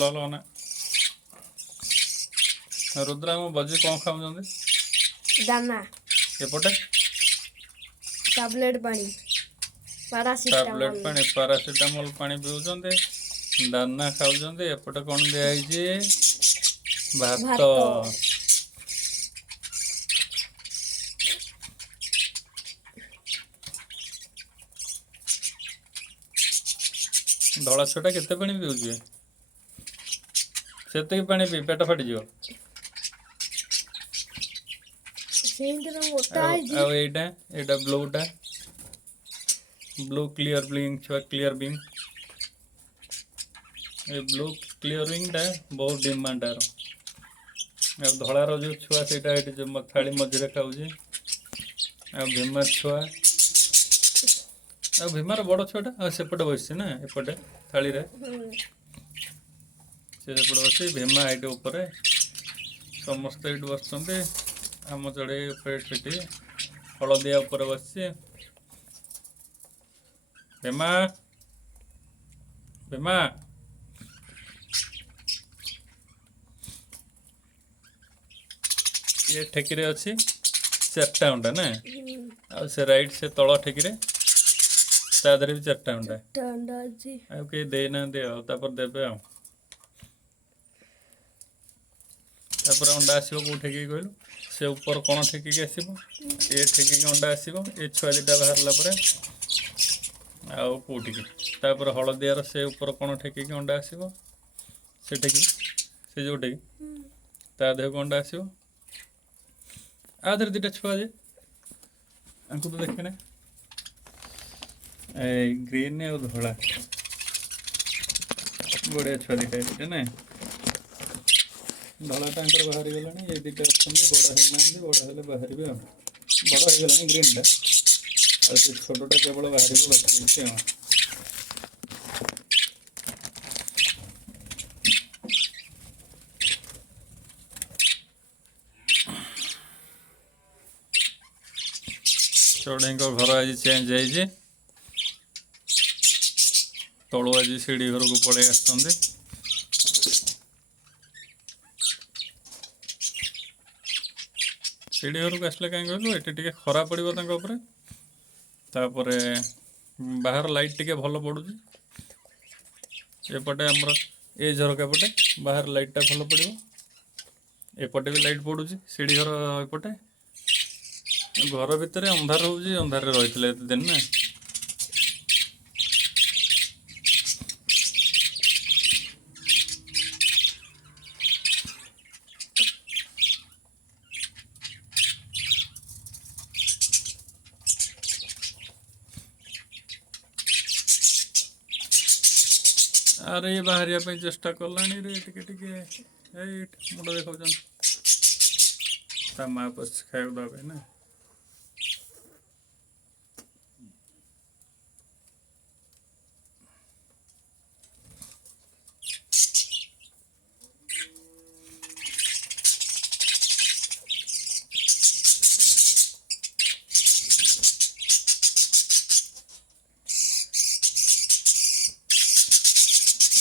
ଭଲ ଭଲ ନା रुद्रा मो बजी कौन खाऊं दाना एपटे टैबलेट पानी टैबलेट पैरासिटामोल पानी पैरासिटामोल पानी पिउछन्ते दाना खाउछन्ते एपटे कोन दिया आइछि भात भात धला छोटा केते पानी पिउछे सेते पानी पी पेट फाटी जिवो सेंटर मोटा आ एटा एटा ब्लूटा ब्लू क्लियर ब्लिंग छुआ क्लियर बिंग ए ब्लू क्लियर बिंग टा बहुत डिमांड आरो आ धଳାର जो छुआ सेटा एटी जो थाली मझिरे खाउजे आ भीमा छुआ आ भीमार बड़ छुआटा आ सेपटे बसছে ना एपटे थाली रे से सेपटे बसছে भीमा आइट ऊपर समस्त एट बसचंते आम चढ़े पेटी हलदिया ऊपर बसছে भीमा भीमा ये ठेकी रे अच्छी चारटा अंडा ना आ से राइट से तଳ ठेकी रे तादरे भी चारटा अंडा ठंडा जी आ के देना दे तापर देबे आ तापर अंडा आसीबो को ठेकी कहलु से ऊपर कोन ठेकी के आसीबो ए ठेकी के अंडा आसीबो ए छुआ दिटा बाहरला परे आ कोठी के तापर हळदियार से ऊपर कोन ठेकी के अंडा आसीबो से ठेकी से जो ठेकी ता देह को अंडा आसीबो आधर दिटा छुआ जे अंकु तो देखे ना ए ग्रीन और धोला बड़े छुआ दिटा है ना धला टांकर बाहरी गलानी ये दिटा अछन बड़ा है नांदी बड़ा हेले बाहरी बे बड़ा है गलानी ग्रीन टा आ से छोटोटा केवल बाहरी को बाकी छै चढ़ई घर आज चेंज है तलु आज सीढ़ी घर को पलि आसते सीढ़ी घर को आसले कहीं कहलु ये खरा पड़ो तापर बाहर लाइट टिके भल पड़ू एपटे आमर ए झरका पटे बाहर लाइटा भल पड़ो एपटे भी लाइट पड़ू सीढ़ी घर एपटे घर भितर अंधार हो अंधार रही दिन ना अरे ये बाहरिया पे चेष्टा कलानी रे टिके मुंड देखा ता माँ पछ खाया दबे ना